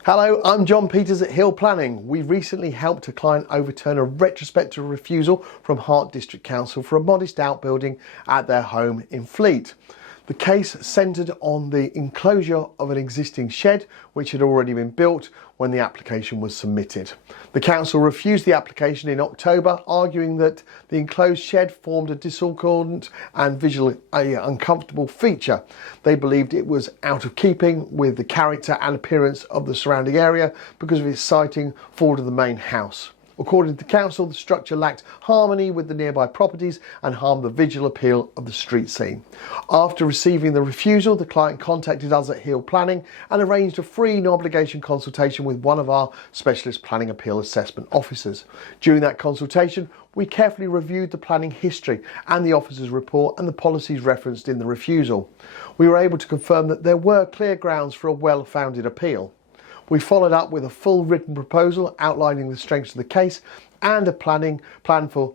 Hello, I'm John Peters at Hill Planning. We recently helped a client overturn a retrospective refusal from Hart District Council for a modest outbuilding at their home in Fleet. The case centred on the enclosure of an existing shed which had already been built when the application was submitted. The council refused the application in October, arguing that the enclosed shed formed a discordant and visually uncomfortable feature. They believed it was out of keeping with the character and appearance of the surrounding area because of its siting forward of the main house. According to the council, the structure lacked harmony with the nearby properties and harmed the visual appeal of the street scene. After receiving the refusal, the client contacted us at Hill Planning and arranged a free no-obligation consultation with one of our specialist planning appeal assessment officers. During that consultation, we carefully reviewed the planning history and the officer's report and the policies referenced in the refusal. We were able to confirm that there were clear grounds for a well-founded appeal. We followed up with a full written proposal outlining the strengths of the case and a plan for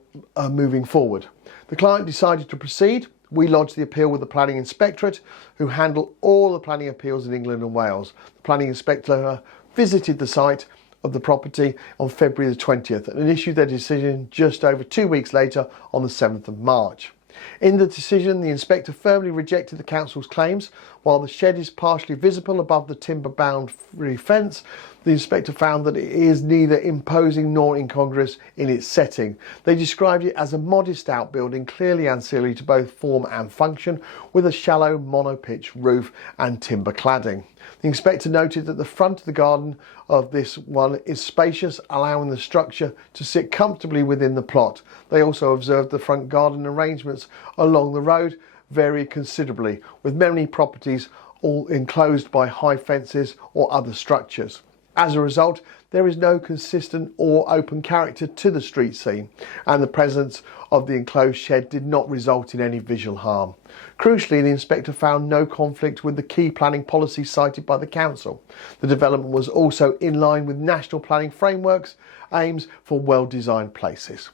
moving forward. The client decided to proceed. We lodged the appeal with the Planning Inspectorate, who handle all the planning appeals in England and Wales. The Planning Inspector visited the site of the property on February the 20th and issued their decision just over 2 weeks later on the 7th of March. In the decision, the inspector firmly rejected the council's claims. While the shed is partially visible above the timber-boundary fence, the inspector found that it is neither imposing nor incongruous in its setting. They described it as a modest outbuilding, clearly ancillary to both form and function, with a shallow mono-pitch roof and timber cladding. The inspector noted that the front of the garden of this one is spacious, allowing the structure to sit comfortably within the plot. They also observed the front garden arrangements along the road vary considerably, with many properties all enclosed by high fences or other structures. As a result, there is no consistent or open character to the street scene, and the presence of the enclosed shed did not result in any visual harm. Crucially, the inspector found no conflict with the key planning policies cited by the council. The development was also in line with national planning frameworks, aims for well-designed places.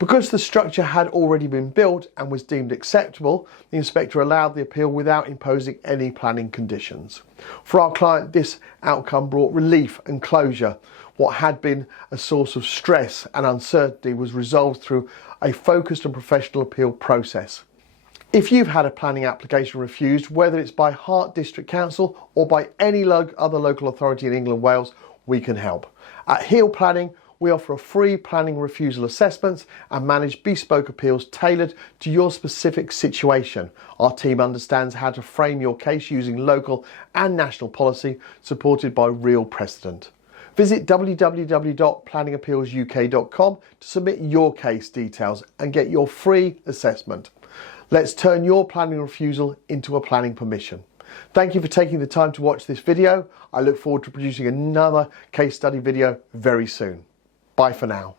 Because the structure had already been built and was deemed acceptable, the inspector allowed the appeal without imposing any planning conditions. For our client, this outcome brought relief and closure. What had been a source of stress and uncertainty was resolved through a focused and professional appeal process. If you've had a planning application refused, whether it's by Hart District Council or by any other local authority in England and Wales, we can help. At Hill Planning, we offer a free planning refusal assessment and manage bespoke appeals tailored to your specific situation. Our team understands how to frame your case using local and national policy, supported by real precedent. Visit www.planningappealsuk.com to submit your case details and get your free assessment. Let's turn your planning refusal into a planning permission. Thank you for taking the time to watch this video. I look forward to producing another case study video very soon. Bye for now.